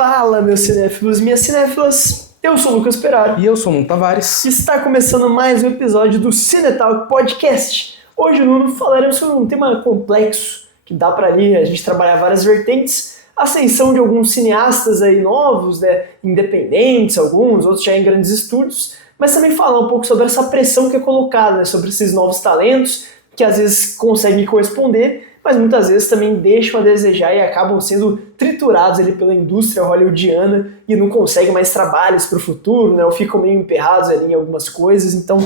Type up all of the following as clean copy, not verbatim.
Fala, meus cinéfilos e minhas cinéfilas, eu sou o Lucas Peraro. E eu sou o Nuno Tavares. Está começando mais um episódio do Cinetalk Podcast. Hoje, Nuno, falaremos sobre um tema complexo, que dá para ali a gente trabalhar várias vertentes, a ascensão de alguns cineastas aí novos, né, independentes, alguns, outros já em grandes estúdios, mas também falar um pouco sobre essa pressão que é colocada, né, sobre esses novos talentos, que às vezes conseguem corresponder, mas muitas vezes também deixam a desejar e acabam sendo triturados ali pela indústria hollywoodiana e não conseguem mais trabalhos para o futuro, né, ou ficam meio emperrados ali em algumas coisas. Então,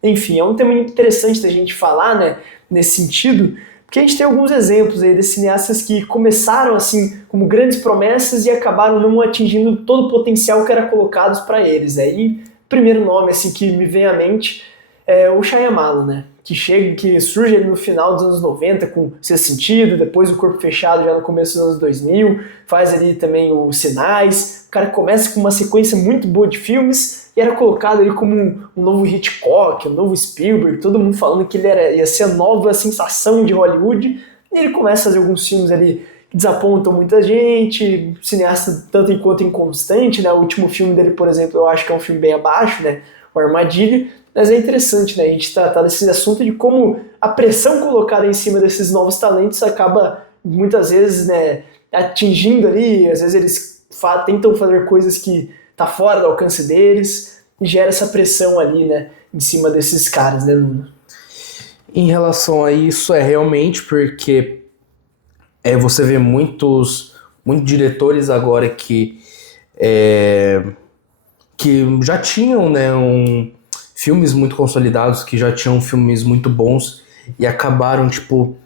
enfim, é um tema interessante da gente falar, né, nesse sentido, porque a gente tem alguns exemplos aí de cineastas que começaram assim como grandes promessas e acabaram não atingindo todo o potencial que era colocado para eles. Aí, o primeiro nome assim que me vem à mente é o Shyamalan, né? Que surge ali no final dos anos 90 com Sexto Sentido, depois o Corpo Fechado já no começo dos anos 2000, faz ali também os Sinais. O cara começa com uma sequência muito boa de filmes e era colocado ali como um novo Hitchcock, um novo Spielberg, todo mundo falando que ele ia ser a nova sensação de Hollywood. E ele começa a fazer alguns filmes ali que desapontam muita gente, cineasta tanto enquanto inconstante, né? O último filme dele, por exemplo, eu acho que é um filme bem abaixo, né? O Armadilha. Mas é interessante, né, a gente tratar desse assunto de como a pressão colocada em cima desses novos talentos acaba, muitas vezes, né, atingindo ali, às vezes eles tentam fazer coisas que tá fora do alcance deles e gera essa pressão ali, né, em cima desses caras, né, Nuno? Em relação a isso, é realmente porque você vê muitos diretores agora que já tinham, né, filmes muito consolidados, que já tinham filmes muito bons e acabaram, tipo,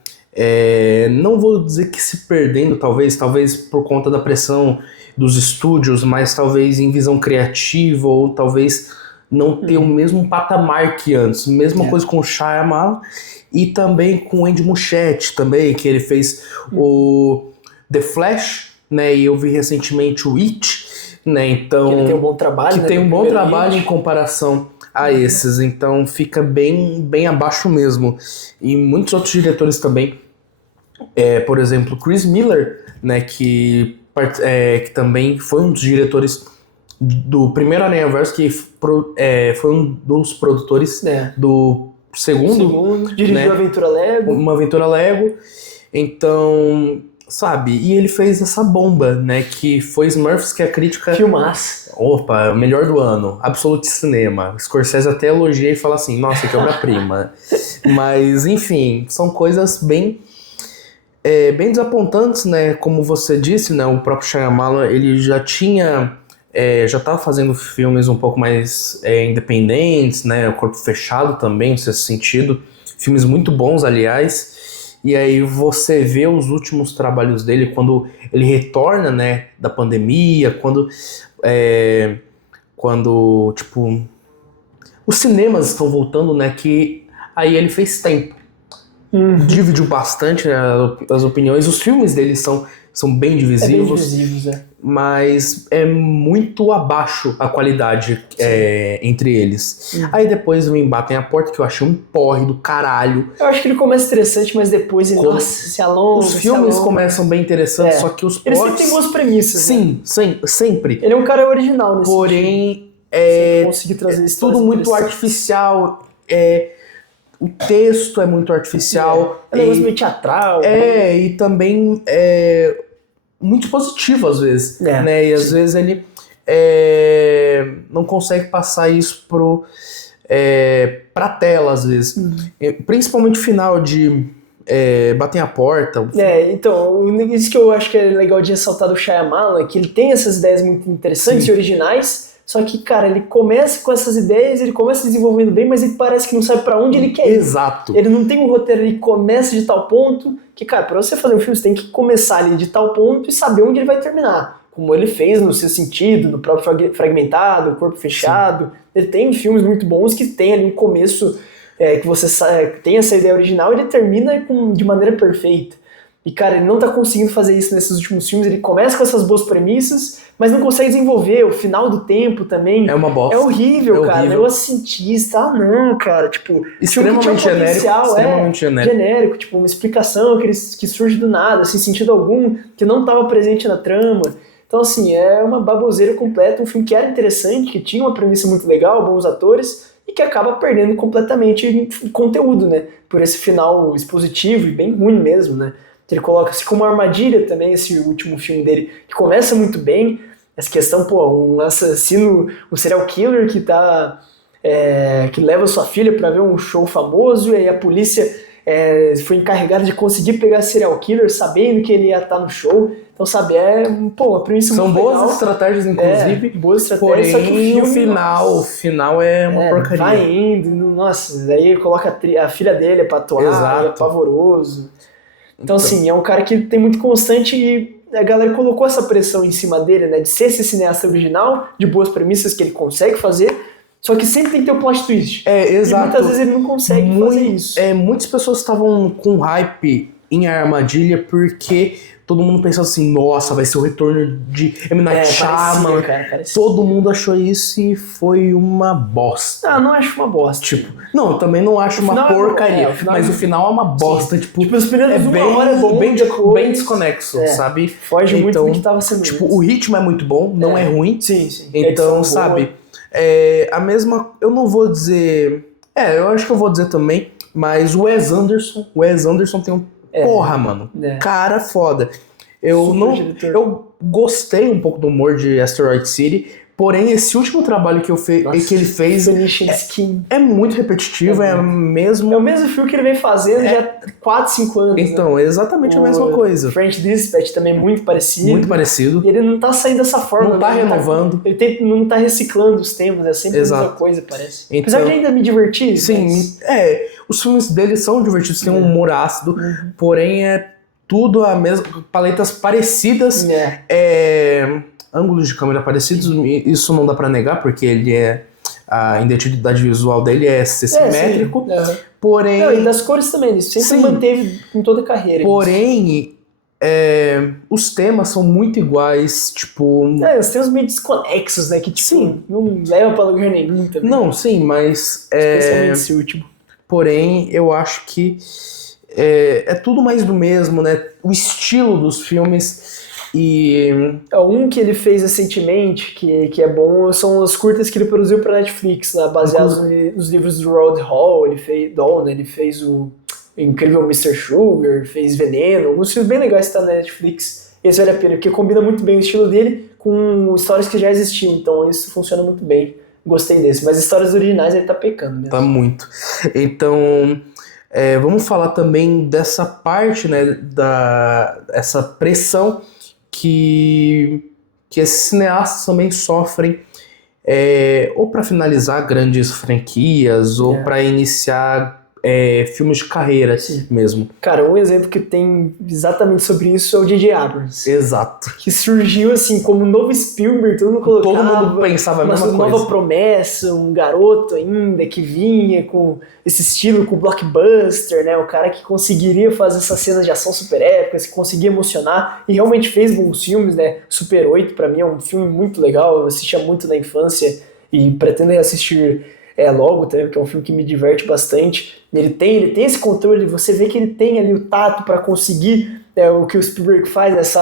não vou dizer que se perdendo, talvez por conta da pressão dos estúdios, mas talvez em visão criativa, ou talvez não ter o mesmo patamar que antes. Mesma coisa com o Shyamalan e também com o Andy Muschietti também, que ele fez o The Flash, né, e eu vi recentemente o It, né, então... Que ele tem um bom trabalho, que né, tem um bom trabalho It. em comparação a esses, então fica bem abaixo mesmo. E muitos outros diretores também, por exemplo, Chris Miller, né, que também foi um dos diretores do primeiro Aranhaverso, que foi um dos produtores do segundo, dirigiu né, Uma Aventura Lego, então... Sabe, e ele fez essa bomba, né, que foi Smurfs, que a crítica... Filmaço. Opa, melhor do ano, Absolute Cinema. Scorsese até elogia e fala assim, nossa, que obra-prima. Mas, enfim, são coisas bem desapontantes, né, como você disse, né, o próprio Shyamalan, ele já estava fazendo filmes um pouco mais independentes, né, O Corpo Fechado também, nesse sentido, filmes muito bons, aliás. E aí você vê os últimos trabalhos dele quando ele retorna, né, da pandemia, quando tipo, os cinemas estão voltando, né, que aí ele fez tempo. Dividiu bastante, né, as opiniões. Os filmes dele são bem divisivos, mas é muito abaixo a qualidade entre eles. Aí depois vem Batem a Porta, que eu achei um porre do caralho. Eu acho que ele começa interessante, mas depois ele se alonga. Os filmes começam bem interessantes, só que os plots... Ele sempre tem boas premissas. Sim, né? sempre. Ele é um cara original nesse Porém, conseguir trazer tudo muito artificial. O texto é muito artificial. É um negócio meio teatral. E também muito positivo às vezes. Né? E às vezes ele não consegue passar isso pra tela, às vezes. Principalmente o final de Batem a Porta. Então, isso que eu acho que é legal de ressaltar do Shyamalan é que ele tem essas ideias muito interessantes e originais. Só que, cara, ele começa com essas ideias, ele começa desenvolvendo bem, mas ele parece que não sabe pra onde ele quer ir. Exato. Ele não tem um roteiro, ele começa de tal ponto, que, cara, pra você fazer um filme, você tem que começar ali de tal ponto e saber onde ele vai terminar. Como ele fez no Sexto Sentido, no próprio Fragmentado, Corpo Fechado. Sim. Ele tem filmes muito bons que tem ali um começo que você tem essa ideia original e ele termina de maneira perfeita. E, cara, ele não tá conseguindo fazer isso nesses últimos filmes. Ele começa com essas boas premissas, mas não consegue desenvolver. O final do tempo também é uma bosta. É horrível, cara. Negócio cientista. Não, cara. Tipo, extremamente genérico. Tipo, uma explicação que surge do nada, sem sentido algum, que não tava presente na trama. Então, assim, é uma baboseira completa, um filme que era interessante, que tinha uma premissa muito legal, bons atores, e que acaba perdendo completamente conteúdo, né? Por esse final expositivo e bem ruim mesmo, né? Ele coloca-se como uma armadilha também, esse último filme dele, que começa muito bem, essa questão, pô, um assassino, um serial killer que leva sua filha para ver um show famoso, e aí a polícia foi encarregada de conseguir pegar serial killer sabendo que ele ia estar no show. Então, sabe, uma premissa São muito boas legal. estratégias, inclusive. Boas estratégias, só que porém, o final é uma porcaria. Vai indo, nossa, daí coloca a filha dele pra atuar, Exato. e é pavoroso. Então, assim, é um cara que tem muito constante e a galera colocou essa pressão em cima dele, né, de ser esse cineasta original, de boas premissas que ele consegue fazer, só que sempre tem que ter o plot twist. Exato. E muitas vezes ele não consegue fazer isso. Muitas pessoas estavam com hype em Armadilha porque todo mundo pensava assim, nossa, vai ser o retorno de M. Night Shyamalan. Todo mundo achou isso e foi uma bosta. Ah, não acho uma bosta. Tipo, não, eu também não acho uma porcaria, mas o final é uma bosta. Tipo, os primeiros uma hora é bom, bem desconexo, sabe? Foge muito do que tava sendo. Tipo, o ritmo é muito bom, não é ruim. Sim. Então, sabe, a mesma... Eu não vou dizer... eu acho que eu vou dizer também, mas o Wes Anderson tem um... Porra, mano. Cara foda. Eu gostei um pouco do humor de Asteroid City, porém esse último trabalho que ele fez é muito repetitivo, é o mesmo filme que ele vem fazendo já há 4, 5 anos. Então, é exatamente a mesma coisa. French Dispatch também é muito parecido. Muito parecido. E ele não tá saindo dessa forma. Não tá renovando. Ele não tá reciclando os temas, é sempre a mesma coisa, parece. Então, apesar de ainda me divertir. Sim, os filmes dele são divertidos, tem um humor ácido, porém tudo a mesma, paletas parecidas, ângulos de câmera parecidos, isso não dá pra negar, porque a identidade visual dele é ser simétrico, porém... Não, e das cores também, ele sempre manteve em toda a carreira. Porém, os temas são muito iguais, tipo... os temas meio desconexos, né, que tipo, não levam pra lugar nenhum também. Não, sim, mas... Especialmente esse último. Porém, eu acho que é tudo mais do mesmo, né? O estilo dos filmes e... Um que ele fez recentemente, que é bom, são as curtas que ele produziu pra Netflix, lá, baseados nos livros do Roald Dahl. Ele fez o Incrível Mr. Sugar, fez Veneno, alguns filmes bem legais que tá na Netflix. Esse vale a pena, porque combina muito bem o estilo dele com histórias que já existiam, então isso funciona muito bem. Gostei desse, mas histórias originais ele tá pecando mesmo. Tá muito. Então, vamos falar também dessa parte, né, essa pressão que esses cineastas também sofrem, ou para finalizar grandes franquias, ou para iniciar filmes de carreira mesmo. Cara, um exemplo que tem exatamente sobre isso é o J.J. Abrams. Exato. Que surgiu assim como um novo Spielberg, todo mundo pensava a mesma coisa. Uma nova promessa, um garoto ainda que vinha com esse estilo, com blockbuster, né? O cara que conseguiria fazer essas cenas de ação super épicas, que conseguia emocionar e realmente fez bons filmes, né? Super 8 pra mim é um filme muito legal, eu assistia muito na infância e pretendo assistir logo também, porque é um filme que me diverte bastante. Ele tem esse controle, você vê que ele tem ali o tato para conseguir o que o Spielberg faz,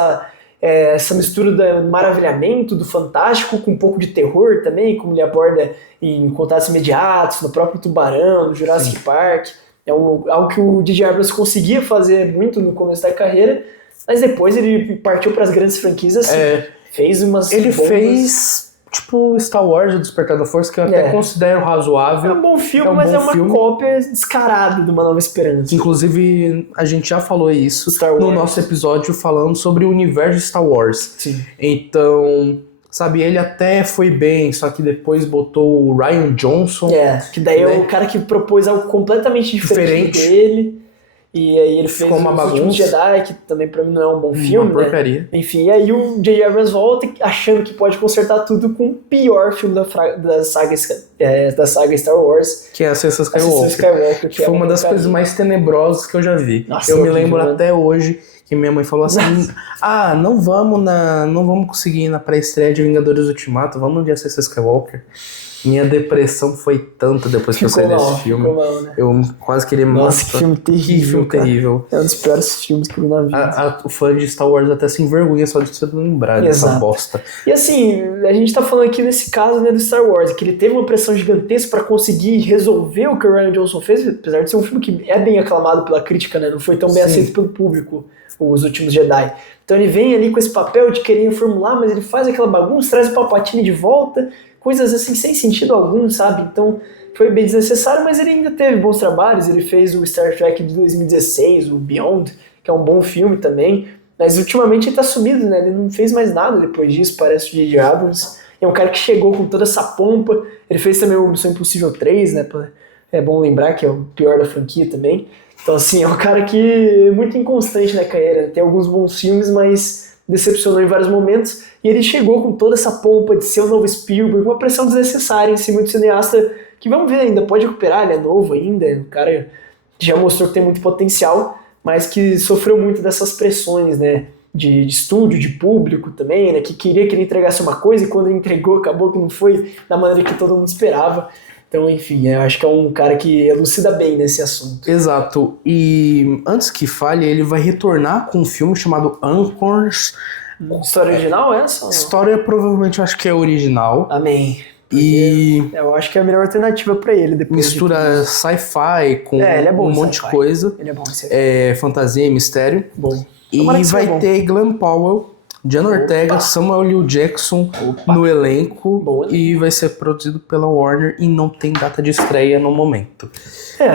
essa mistura do maravilhamento, do fantástico, com um pouco de terror também, como ele aborda em Contatos Imediatos, no próprio Tubarão, no Jurassic Park. É algo que o J.J. Abrams conseguia fazer muito no começo da carreira, mas depois ele partiu para as grandes franquias assim, fez umas Ele fez... Tipo Star Wars, O Despertar da Força, que eu até considero razoável. É um bom filme, mas é uma cópia descarada de Uma Nova Esperança. Inclusive, a gente já falou isso no nosso episódio falando sobre o universo de Star Wars. Sim. Então, sabe, ele até foi bem, só que depois botou o Rian Johnson. Que daí é o cara que propôs algo completamente diferente dele. E aí ele fez uma Os Últimos Jedi, que também pra mim não é um bom filme, uma porcaria. Enfim, e aí o J.J. Abrams volta achando que pode consertar tudo com o pior filme da saga Star Wars. Que é Ascensão Skywalker. Que foi uma das coisas mais tenebrosas que eu já vi. Nossa, eu me lembro até hoje que minha mãe falou assim, não vamos conseguir ir na pré-estreia de Vingadores Ultimato, vamos no de Ascensão Skywalker. Minha depressão foi tanta depois que eu saí desse filme. Ficou mal, né? Eu quase queria me Nossa, matar. que filme terrível. Que filme cara. terrível. É um dos piores filmes que eu vi na vida. O fã de Star Wars até se envergonha só de você lembrar dessa Exato. bosta. E assim, a gente tá falando aqui nesse caso, né, do Star Wars, que ele teve uma pressão gigantesca pra conseguir resolver o que o Rian Johnson fez, apesar de ser um filme que é bem aclamado pela crítica, né? Não foi tão bem aceito pelo público, Os Últimos Jedi. Então ele vem ali com esse papel de querer reformular, mas ele faz aquela bagunça, traz o Palpatine de volta, coisas assim sem sentido algum, sabe? Então foi bem desnecessário, mas ele ainda teve bons trabalhos. Ele fez o Star Trek de 2016, o Beyond, que é um bom filme também. Mas ultimamente ele tá sumido, né? Ele não fez mais nada depois disso, parece o J.J. Abrams. É um cara que chegou com toda essa pompa. Ele fez também o Missão Impossível 3, né? É bom lembrar que é o pior da franquia também. Então, assim, é um cara que é muito inconstante na carreira. Tem alguns bons filmes, mas decepcionou em vários momentos. E ele chegou com toda essa pompa de ser o novo Spielberg, uma pressão desnecessária em cima do cineasta, que vamos ver ainda, pode recuperar, ele é novo ainda, o cara já mostrou que tem muito potencial, mas que sofreu muito dessas pressões, né, de estúdio, de público também, né, que queria que ele entregasse uma coisa e quando ele entregou acabou que não foi da maneira que todo mundo esperava. Então, enfim, eu acho que é um cara que elucida bem nesse assunto. Exato. E antes que falhe, ele vai retornar com um filme chamado Anchors. História original essa? História provavelmente eu acho que é original. Amém. E eu acho que é a melhor alternativa pra ele depois. Mistura sci-fi com ele é bom, um monte de coisa. Ele é bom. Fantasia e mistério. Bom. E vai ter Glenn Powell, Jenna Ortega, Samuel L. Jackson no elenco. Bom, né? E vai ser produzido pela Warner e não tem data de estreia no momento.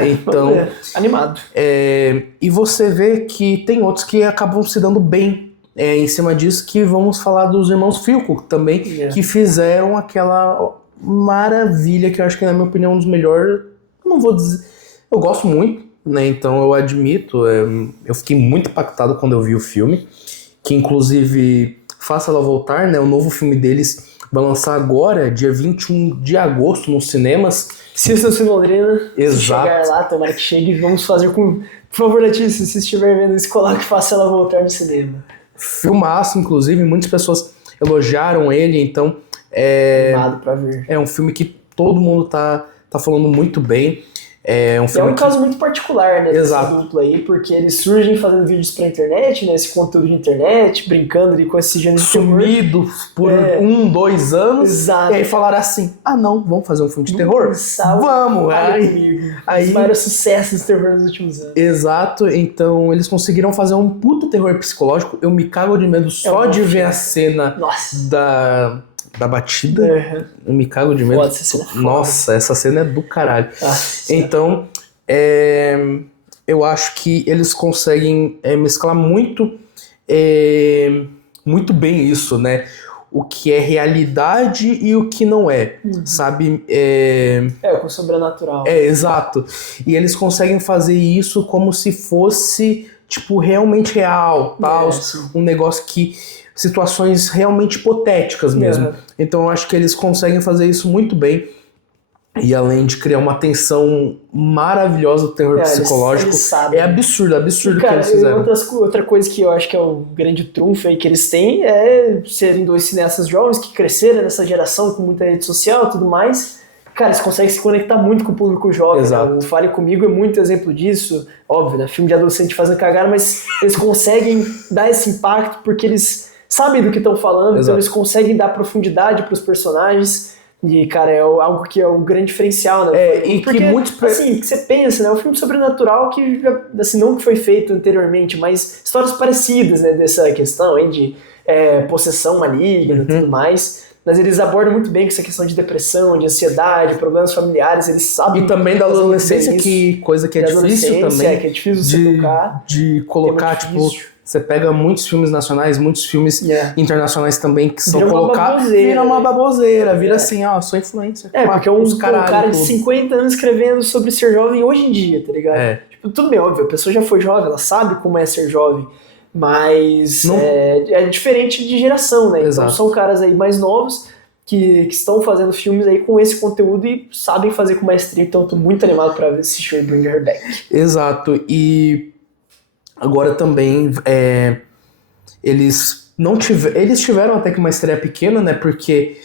Então, animado. E você vê que tem outros que acabam se dando bem em cima disso, que vamos falar dos irmãos Filco também, que fizeram aquela maravilha, que eu acho que na minha opinião é um dos melhores, não vou dizer, eu gosto muito, né, então eu admito, eu fiquei muito impactado quando eu vi o filme, que inclusive Faça Ela Voltar, né, o novo filme deles vai lançar agora, dia 21 de agosto nos cinemas. Assistam-se em Londrina. Exato. Se chegar lá, tomara que chegue, vamos fazer com... Por favor, Letícia, se estiver vendo isso, coloque Faça Ela Voltar no cinema. Filmaço, inclusive, muitas pessoas elogiaram ele, então animado pra ver. É um filme que todo mundo tá falando muito bem. É um caso muito particular, né? Exato. Desse duplo aí, porque eles surgem fazendo vídeos pra internet, né? Esse conteúdo de internet, brincando ali com esse gênero de terror. Sumidos por 2 anos. Exato. E aí falaram assim, não, vamos fazer um filme de terror? Vamos! Aí, os maiores sucessos de terror nos últimos anos. Exato, então eles conseguiram fazer um puto terror psicológico. Eu me cago de medo só de ver a cena da batida. Eu me cago de medo. Nossa, essa cena é do caralho. Então, eu acho que eles conseguem mesclar muito bem isso, né? O que é realidade e o que não é, sabe? Com o sobrenatural. Exato. E eles conseguem fazer isso como se fosse, tipo, realmente real, tal. Um negócio que... situações realmente hipotéticas mesmo. Então eu acho que eles conseguem fazer isso muito bem. E além de criar uma tensão maravilhosa do terror psicológico, eles sabem. É absurdo o que eles fizeram. Outra coisa que eu acho que é o grande trunfo aí que eles têm é serem 2 cineastas jovens que cresceram nessa geração com muita rede social e tudo mais. Cara, eles conseguem se conectar muito com o público jovem. Exato. Né? O Fale Comigo é muito exemplo disso. Óbvio, né? Filme de adolescente fazendo cagar, mas eles conseguem dar esse impacto porque eles sabem do que estão falando. Exato. Então eles conseguem dar profundidade para os personagens. E, cara, é algo que é um grande diferencial, né? Porque, que muitos... assim, que você pensa, né? É um filme sobrenatural que, assim, não que foi feito anteriormente, mas histórias parecidas, né? Dessa questão aí de possessão maligna e tudo mais. Mas eles abordam muito bem essa questão de depressão, de ansiedade, problemas familiares, eles sabem... E também da adolescência, que coisa que é difícil também. Que é difícil você tocar. De colocar, tipo... Você pega muitos filmes nacionais, muitos filmes internacionais também que são colocados. Vira uma baboseira, vira assim, sou influencer. Porque um cara de 50 anos escrevendo sobre ser jovem hoje em dia, tá ligado? Tipo, tudo bem, óbvio, a pessoa já foi jovem, ela sabe como é ser jovem, mas é diferente de geração, né? Exato. Então são caras aí mais novos que estão fazendo filmes aí com esse conteúdo e sabem fazer com maestria, então eu tô muito animado pra assistir Bring Her Back. Exato, e... Agora também eles Eles tiveram até que uma estreia pequena, né? Porque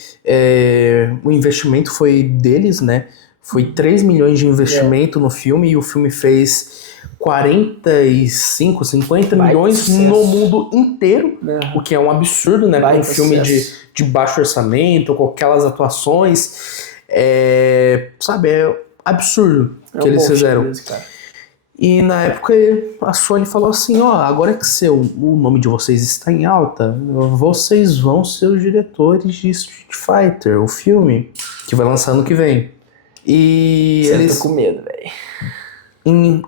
o investimento foi deles, né? Foi 3 milhões de investimento no filme e o filme fez 45, 50 Baita milhões sucesso. no mundo inteiro, É. o que é um absurdo, né? Para um Baita filme sucesso. de baixo orçamento, com aquelas atuações. Sabe, é absurdo que eles fizeram. Mesmo, cara. E na época a Sony falou assim, agora que o nome de vocês está em alta, vocês vão ser os diretores de Street Fighter, o filme, que vai lançar ano que vem. E Eu tô com medo, velho.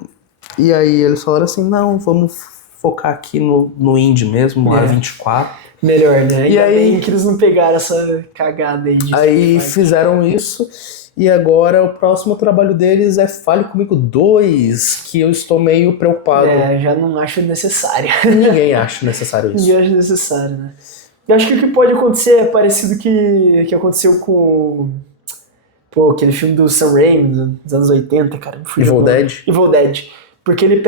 E aí eles falaram assim, não, vamos focar aqui no indie mesmo, A24. Melhor, né? E aí bem que eles não pegaram essa cagada aí de Aí fizeram isso. E agora o próximo trabalho deles é Fale Comigo 2, que eu estou meio preocupado. Já não acho necessário. Ninguém acha necessário isso. Ninguém acha necessário, né? Eu acho que o que pode acontecer é parecido que aconteceu com aquele filme do Sam Raimi dos anos 80, cara. Evil Dead. Evil Dead. Porque ele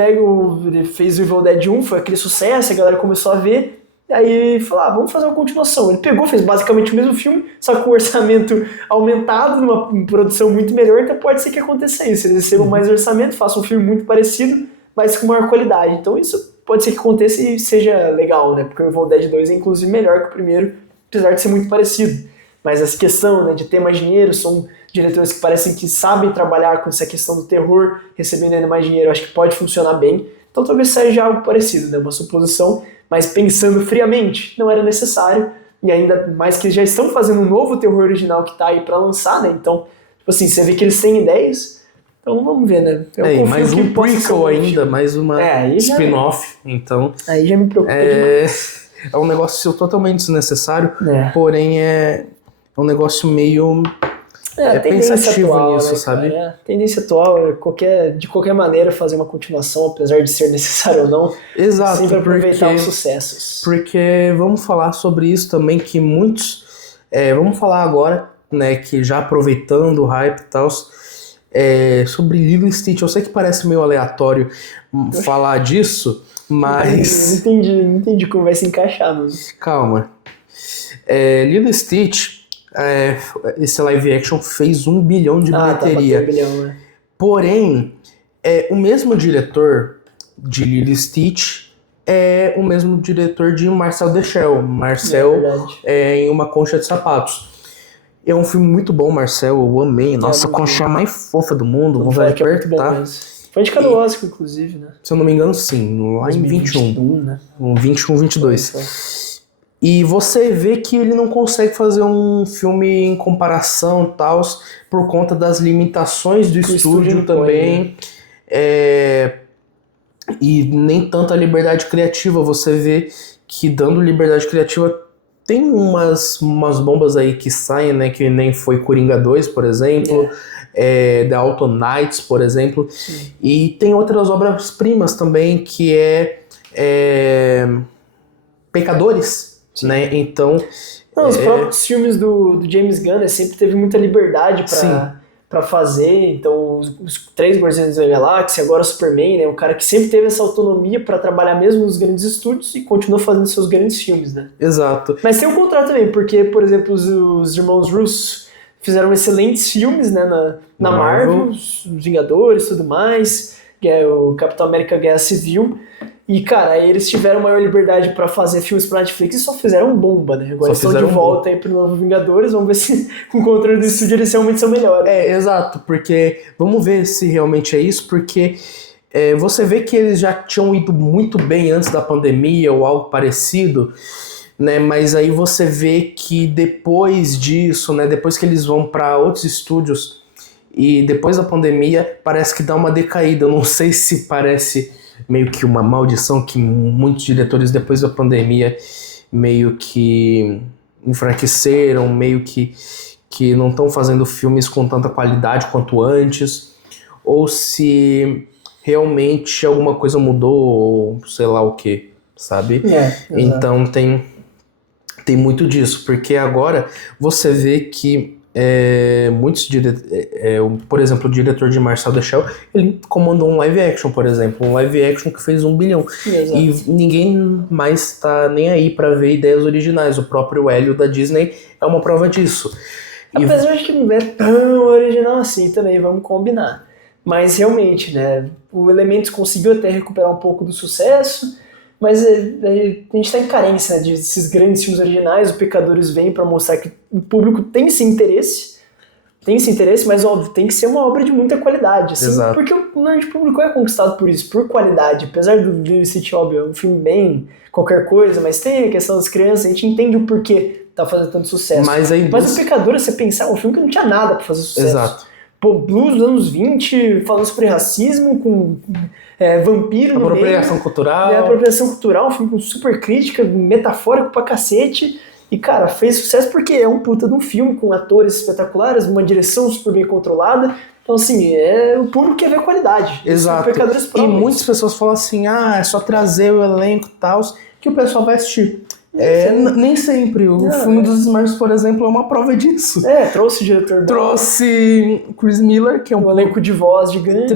fez o Evil Dead 1, foi aquele sucesso, a galera começou a ver. Aí falou, vamos fazer uma continuação. Ele pegou, fez basicamente o mesmo filme, só com o orçamento aumentado, numa produção muito melhor, então pode ser que aconteça isso. Eles recebam mais orçamento, façam um filme muito parecido, mas com maior qualidade. Então isso pode ser que aconteça e seja legal, né? Porque o Evil Dead 2 é inclusive melhor que o primeiro, apesar de ser muito parecido. Mas essa questão, né, de ter mais dinheiro, são diretores que parecem que sabem trabalhar com essa questão do terror, recebendo ainda mais dinheiro, acho que pode funcionar bem. Então talvez seja algo parecido, né? Uma suposição, mas pensando friamente, não era necessário, e ainda mais que eles já estão fazendo um novo terror original que tá aí pra lançar, né? Então, tipo assim, você vê que eles têm ideias, então vamos ver, né? Mais um prequel ainda, mais uma spin-off, então... Aí já me preocupa demais. É um negócio totalmente desnecessário, porém é um negócio meio... pensativo atual, nisso, né, sabe? Tendência atual é de qualquer maneira fazer uma continuação, apesar de ser necessário ou não. Exato, sempre aproveitar os sucessos. Porque vamos falar sobre isso também, que muitos... vamos falar agora, né, que já aproveitando o hype e tal, sobre Lilo e Stitch. Eu sei que parece meio aleatório falar disso, mas... Não entendi como vai se encaixar, mano. Calma. Lilo e Stitch... esse live action fez 1 bilhão de bilheteria. Tá, 1 bilhão, né? Porém, o mesmo diretor de Lilo e Stitch é o mesmo diretor de Marcel the Shell. Marcel em Uma Concha de Sapatos. É um filme muito bom, Marcel. Eu amei. Nossa, a concha mais fofa do mundo. Vamos ver apertar. Foi indicado ao Oscar, inclusive, né? Se eu não me engano, sim. Lá em 21. Né? 21, 22. E você vê que ele não consegue fazer um filme em comparação tal, por conta das limitações do estúdio também. E nem tanta liberdade criativa. Você vê que dando liberdade criativa tem umas bombas aí que saem, né? Que nem foi Coringa 2, por exemplo. The Autumn Nights, por exemplo. Sim. E tem outras obras-primas também, que Pecadores. Né? Então, os próprios filmes do James Gunn sempre teve muita liberdade pra fazer. Então, os 3 Guardiões da Galáxia, agora o Superman, né? Um cara que sempre teve essa autonomia pra trabalhar mesmo nos grandes estúdios e continua fazendo seus grandes filmes, né? Exato. Mas tem o contrário também, porque, por exemplo, os irmãos Russo fizeram excelentes filmes, né? Na Marvel, os Vingadores e tudo mais, o Capitão América Guerra Civil. E, cara, eles tiveram maior liberdade pra fazer filmes pra Netflix e só fizeram bomba, né? Agora estão de volta aí pro novo Vingadores, vamos ver se com o controle do estúdio eles realmente são melhores. Exato, porque vamos ver se realmente é isso, porque você vê que eles já tinham ido muito bem antes da pandemia ou algo parecido, né? Mas aí você vê que depois disso, né? Depois que eles vão pra outros estúdios e depois da pandemia, parece que dá uma decaída. Eu não sei se parece... meio que uma maldição que muitos diretores depois da pandemia meio que enfraqueceram, meio que não estão fazendo filmes com tanta qualidade quanto antes, ou se realmente alguma coisa mudou, ou sei lá o que, sabe? Então tem muito disso, porque agora você vê que por exemplo, o diretor de Marcel the Shell, ele comandou um live action, por exemplo, um live action que fez 1 bilhão. Exato. E ninguém mais tá nem aí pra ver ideias originais. O próprio Hélio da Disney é uma prova disso. Apesar de que não é tão original assim também, vamos combinar. Mas realmente, né, o Elementos conseguiu até recuperar um pouco do sucesso, mas a gente tá em carência, né, desses grandes filmes originais. O Pecadores vem pra mostrar que o público tem esse interesse, mas óbvio, tem que ser uma obra de muita qualidade, assim, Exato. porque o grande público é conquistado por isso, por qualidade. Apesar do Lilo City, óbvio, é um filme bem qualquer coisa, mas tem a questão das crianças, a gente entende o porquê tá fazendo tanto sucesso. Mas o Pecadores, você pensar, é um filme que não tinha nada pra fazer sucesso. Exato. Pô, blues dos anos 20, falando sobre racismo, com vampiro no meio. Apropriação cultural. Apropriação cultural, um filme com super crítica, metafórico pra cacete. E, cara, fez sucesso porque é um puta de um filme, com atores espetaculares, uma direção super bem controlada. Então, assim, o público quer ver qualidade. Exato. E muitas pessoas falam assim, é só trazer o elenco e tal, que o pessoal vai assistir. Nem sempre. O filme dos Smurfs, por exemplo, é uma prova disso. Trouxe o diretor. Trouxe Chris Miller, que é um elenco de voz gigante.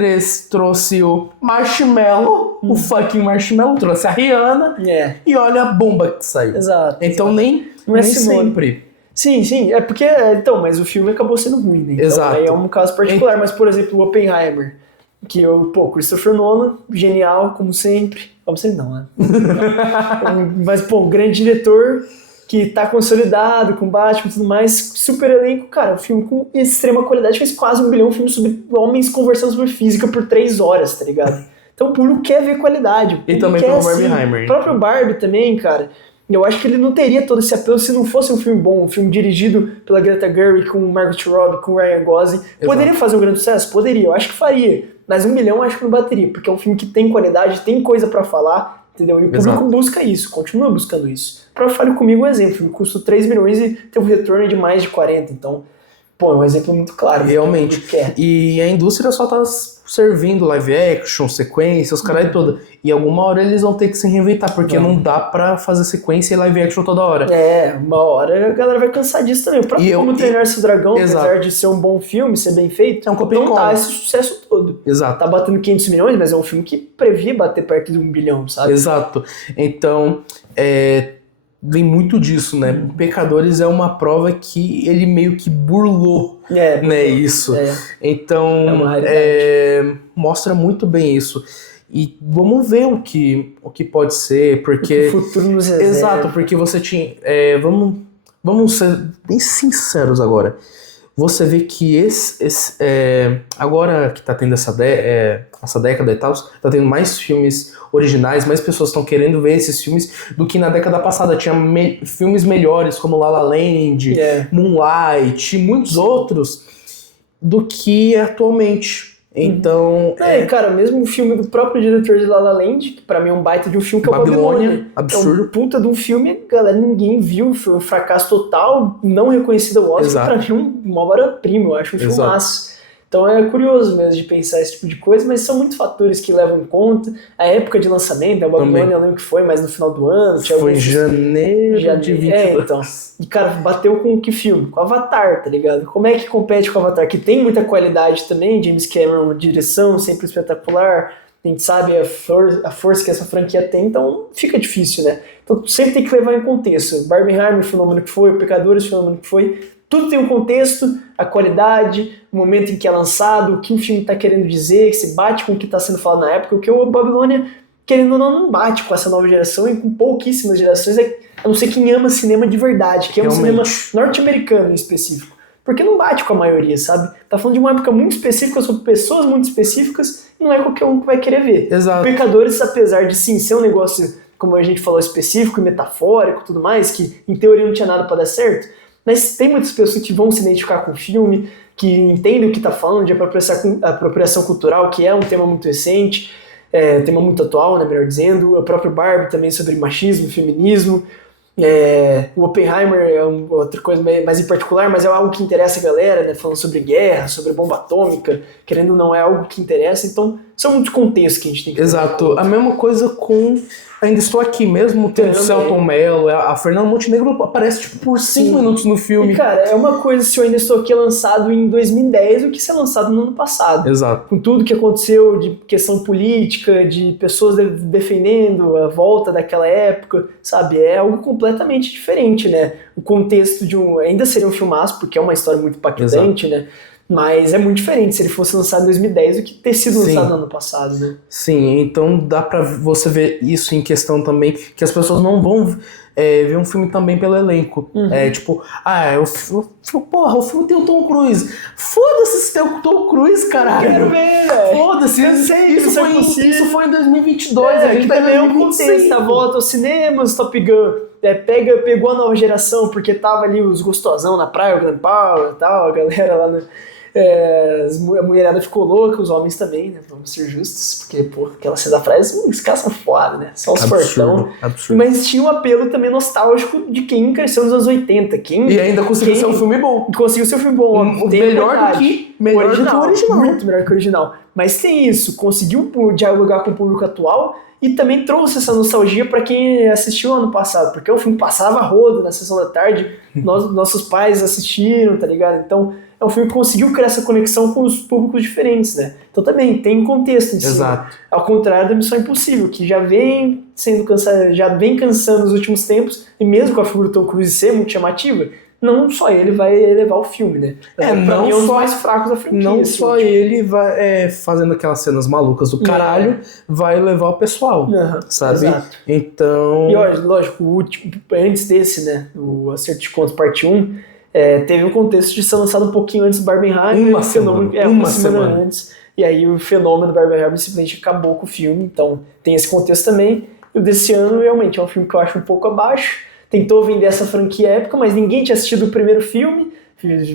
Trouxe o Marshmello, o fucking Marshmello. Trouxe a Rihanna. E olha a bomba que saiu. Exato. Então nem sempre. Sim. É porque, mas o filme acabou sendo ruim, né? Então, exato. Aí é um caso particular. Mas, por exemplo, o Oppenheimer, que Christopher Nolan, genial, como sempre. Como sempre não, né? Mas, um grande diretor que tá consolidado, com Batman e tudo mais, super elenco, cara, um filme com extrema qualidade, fez quase 1 bilhão, um filme sobre homens conversando sobre física por 3 horas, tá ligado? Então o público quer ver qualidade. E também pelo Barbenheimer. O próprio Barbie também, cara. Eu acho que ele não teria todo esse apelo se não fosse um filme bom, um filme dirigido pela Greta Gerwig, com Margot Robbie, com Ryan Gosling. Poderia fazer um grande sucesso? Poderia, eu acho que faria. Mas 1 bilhão eu acho que não bateria, porque é um filme que tem qualidade, tem coisa pra falar, entendeu? E o público busca isso, continua buscando isso. O próprio Fale Comigo é um exemplo, o filme custou 3 milhões e teve um retorno de mais de 40, então... é um exemplo muito claro. Realmente. E a indústria só tá servindo live action, sequência, os caras toda. E alguma hora eles vão ter que se reinventar, porque não dá pra fazer sequência e live action toda hora. Uma hora a galera vai cansar disso também. O próprio Como Treinar Seu Dragão, apesar de ser um bom filme, ser bem feito, não tá esse sucesso todo. Exato. Tá batendo 500 milhões, mas é um filme que previa bater perto de 1 bilhão, sabe? Exato. Então, vem muito disso, né? Pecadores é uma prova que ele meio que burlou, né, isso. Então, mostra muito bem isso. E vamos ver o que pode ser, porque... O futuro nos reserva. Exato, porque você tinha... vamos ser bem sinceros agora. Você vê que agora que tá tendo essa década e tal, tá tendo mais filmes originais, mais pessoas estão querendo ver esses filmes do que na década passada. Tinha filmes melhores como La La Land, Moonlight, muitos outros do que atualmente. Então... cara, mesmo o filme do próprio diretor de La La Land, que pra mim é um baita de um filme, que é o Babilônia. Absurdo. É um puta de um filme, galera, ninguém viu, foi um fracasso total, não reconhecido ao Oscar. Pra mim uma obra-prima, eu acho um filmaço. Então é curioso mesmo de pensar esse tipo de coisa, mas são muitos fatores que levam em conta. A época de lançamento, o Babilônia eu lembro que foi, mas no final do ano... Foi em janeiro de 22. Então. E, cara, bateu com que filme? Com Avatar, tá ligado? Como é que compete com Avatar? Que tem muita qualidade também, James Cameron, direção sempre espetacular, a gente sabe a força que essa franquia tem, então fica difícil, né? Então sempre tem que levar em contexto. Barbenheimer, o fenômeno que foi, Pecadores, o fenômeno que foi... Tudo tem um contexto, a qualidade, o momento em que é lançado, o que o filme está querendo dizer, se bate com o que está sendo falado na época, o que o Babilônia, querendo ou não bate com essa nova geração e com pouquíssimas gerações, a não ser quem ama cinema de verdade, que ama cinema norte-americano em específico. Porque não bate com a maioria, sabe? Tá falando de uma época muito específica, sobre pessoas muito específicas, e não é qualquer um que vai querer ver. Exato. Pecadores, apesar de sim ser um negócio, como a gente falou, específico e metafórico e tudo mais, que em teoria não tinha nada para dar certo, mas tem muitas pessoas que vão se identificar com o filme, que entendem o que está falando de apropriação cultural, que é um tema muito recente, um tema muito atual, né, melhor dizendo. O próprio Barbie também sobre machismo, feminismo. O Oppenheimer é outra coisa mais em particular, mas é algo que interessa a galera, né, falando sobre guerra, sobre bomba atômica, querendo ou não é algo que interessa. Então, são muitos contextos que a gente tem que... Exato. A mesma coisa com Ainda Estou Aqui mesmo, tem o Selton Mello, a Fernanda Montenegro aparece tipo por 5 minutos no filme. E, cara, é uma coisa se Eu Ainda Estou Aqui é lançado em 2010 do que ser lançado no ano passado. Exato. Com tudo que aconteceu de questão política, de pessoas defendendo a volta daquela época, sabe? É algo completamente diferente, né? O contexto ainda seria um filmaço, porque é uma história muito impactante, né? Mas é muito diferente se ele fosse lançado em 2010 do que ter sido lançado no ano passado, né? Sim, então dá pra você ver isso em questão também, que as pessoas não vão ver um filme também pelo elenco. É tipo, o filme tem o Tom Cruise. Foda-se se tem o Tom Cruise, caralho. Eu quero ver, velho. Foda-se, isso foi em 2022. A gente vai ver um contexto, a volta aos cinemas, Top Gun. Pegou a nova geração, porque tava ali os gostosão na praia, o Glenn Powell e tal, a galera lá a mulherada ficou louca, os homens também, né? Vamos ser justos, porque, pô, aquela cena da praia, os caras são foda, né? Só os fortão. Absurdo. Mas tinha um apelo também nostálgico de quem cresceu nos anos 80. E ainda conseguiu ser um filme bom. Conseguiu ser um filme bom. Melhor do que o original. Muito melhor que o original. Mas tem isso, conseguiu dialogar com o público atual e também trouxe essa nostalgia para quem assistiu ano passado, porque o filme passava a rodo na sessão da tarde, nossos pais assistiram, tá ligado? Então é um filme que conseguiu criar essa conexão com os públicos diferentes, né? Então também tem contexto em si. Exato. Ao contrário da Missão Impossível, que já vem cansando nos últimos tempos, e mesmo com a figura do Tom Cruise ser muito chamativa, não só ele vai elevar o filme, né? Pra mim é um dos mais fracos da franquia. Não só ele vai fazendo aquelas cenas malucas do caralho, vai levar o pessoal, sabe? Exato. Então... E lógico, o último, antes desse, né? O Acerto de Contas Parte 1, teve o contexto de ser lançado um pouquinho antes do Barbenheimer. Uma semana antes. E aí o fenômeno do Barbenheimer simplesmente acabou com o filme. Então tem esse contexto também. E o desse ano realmente é um filme que eu acho um pouco abaixo. Tentou vender essa franquia épica, mas ninguém tinha assistido o primeiro filme,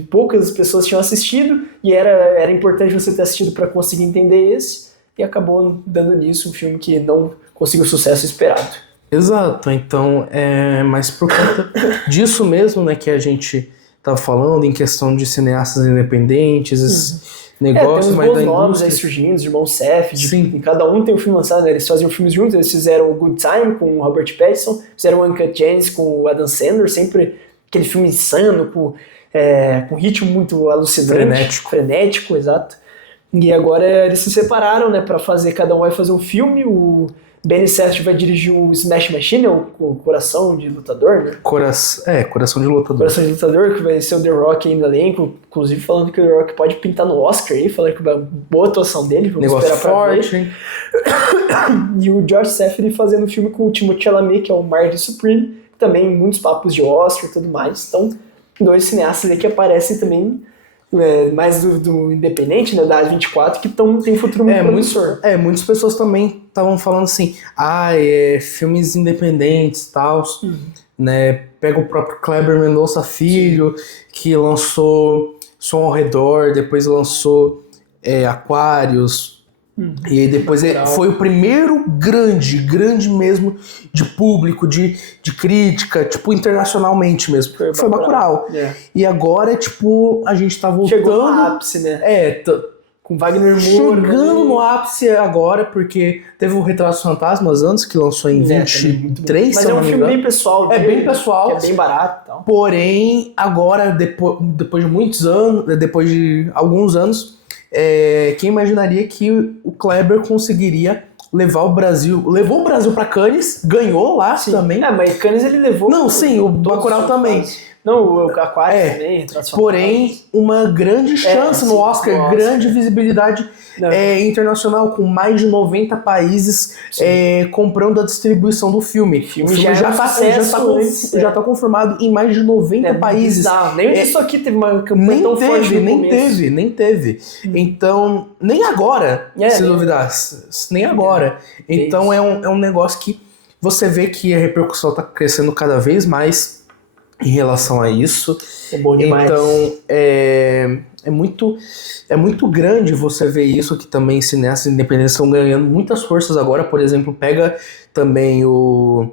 poucas pessoas tinham assistido, e era importante você ter assistido para conseguir entender esse, e acabou dando nisso um filme que não conseguiu o sucesso esperado. Exato, então é mais por conta disso mesmo, né, que a gente estava falando em questão de cineastas independentes, negócios, tem uns bons nomes aí surgindo, os irmãos Seth, cada um tem um filme lançado, né? Eles faziam filmes juntos, eles fizeram o Good Time com o Robert Pattinson, fizeram o Uncut Gems com o Adam Sandler, sempre aquele filme insano, com ritmo muito alucinante, frenético, exato. E agora eles se separaram, né, pra fazer, cada um vai fazer um filme, o Benny Safdie vai dirigir o Smash Machine, o Coração de Lutador, né? Coração de Lutador. Coração de Lutador, que vai ser o The Rock ainda elenco, inclusive falando que o The Rock pode pintar no Oscar aí, falando que é uma boa atuação dele, vamos negócio esperar forte, pra ver. E o Josh Safdie fazendo um filme com o Timothée Chalamet, que é o Marty Supreme, também muitos papos de Oscar e tudo mais. Então, 2 cineastas aí que aparecem também mais do independente, né, da A24, que tem futuro muito promissor. Muitas pessoas também estavam falando assim, filmes independentes e tal, né, pega o próprio Kleber Mendonça Filho, que lançou Som ao Redor, depois lançou Aquários, e aí depois foi o primeiro grande mesmo de público, de crítica, tipo, internacionalmente mesmo. Foi Bacurau. E agora, tipo, a gente tá voltando... Chegou no ápice, né? Com Wagner Moura. Chegando no ápice agora, porque teve o Retratos Fantasmas antes, que lançou em 23, mas é um filme bem pessoal. Bem pessoal. Que é bem barato e tal. Porém, agora, depois de muitos anos, depois de alguns anos, quem imaginaria que o Kleber conseguiria levar o Brasil... Levou o Brasil pra Cannes, ganhou lá também. Mas Cannes ele levou... Não, sim, o Bacurau também. Não, o Aquário também. Porém, uma grande chance no Oscar, grande visibilidade internacional, com mais de 90 países comprando a distribuição do filme. O filme já tá confirmado em mais de 90 países. Nem isso aqui teve uma campanha tão forte no começo. Nem teve. Então, nem agora, se duvidar. Nem agora. Então, é um negócio que você vê que a repercussão tá crescendo cada vez mais em relação a isso. É bom demais. Então, é muito grande você ver isso, que também cineastas independentes estão ganhando muitas forças agora. Por exemplo, pega também o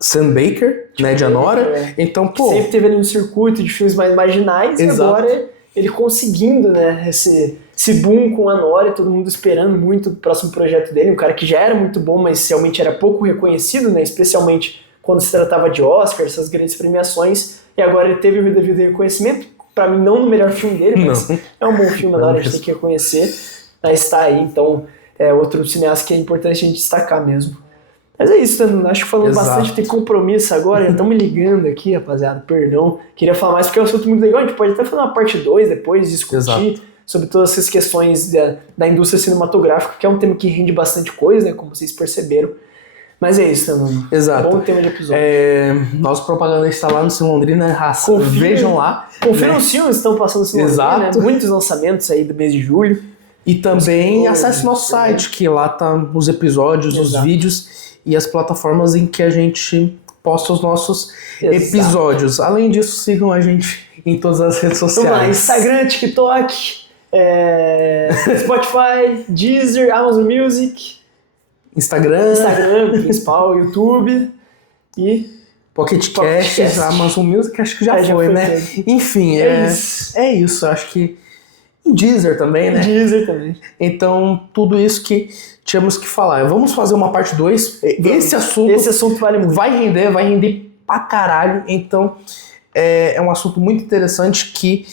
Sam Baker, né, de Anora. Então, pô... Sempre teve ali um circuito de filmes mais marginais, e agora ele conseguindo, né, esse boom com a Nora, todo mundo esperando muito o próximo projeto dele, um cara que já era muito bom, mas realmente era pouco reconhecido, né, especialmente quando se tratava de Oscar, essas grandes premiações, e agora ele teve o devido reconhecimento, pra mim não no melhor filme dele, mas é um bom filme, a Nora, a gente tem que reconhecer, mas tá aí, então é outro cineasta que é importante a gente destacar mesmo. Mas é isso, né? Acho que falando bastante, tem compromisso agora, já estão me ligando aqui, rapaziada, perdão. Queria falar mais porque é um assunto muito legal, a gente pode até fazer uma parte 2 depois, discutir sobre todas essas questões da indústria cinematográfica, que é um tema que rende bastante coisa, né, como vocês perceberam. Mas é isso, né? Exato. Bom tema de episódio. Nosso propaganda está lá no Cine Londrina, vejam lá. Confiram os filmes que estão passando no Cine Londrina, né? Muitos lançamentos aí do mês de julho. E também acesse nosso site, que lá tá os episódios, os vídeos e as plataformas em que a gente posta os nossos episódios. Além disso, sigam a gente em todas as redes sociais. Vamos lá, Instagram, TikTok, Spotify, Deezer, Amazon Music, Instagram principal, YouTube e Pocket Cast, Amazon Music, acho que já foi, né? Enfim, é isso, acho que Deezer também, né? Deezer também. Então, tudo isso que tínhamos que falar. Vamos fazer uma parte 2. Esse assunto vale muito. Vai render pra caralho. Então, é um assunto muito interessante que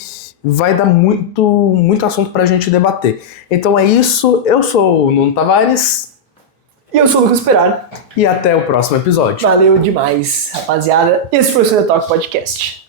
vai dar muito assunto pra gente debater. Então é isso. Eu sou o Nuno Tavares. E eu sou o Lucas Peralta. E até o próximo episódio. Valeu demais, rapaziada. Esse foi o Cinetalk Podcast.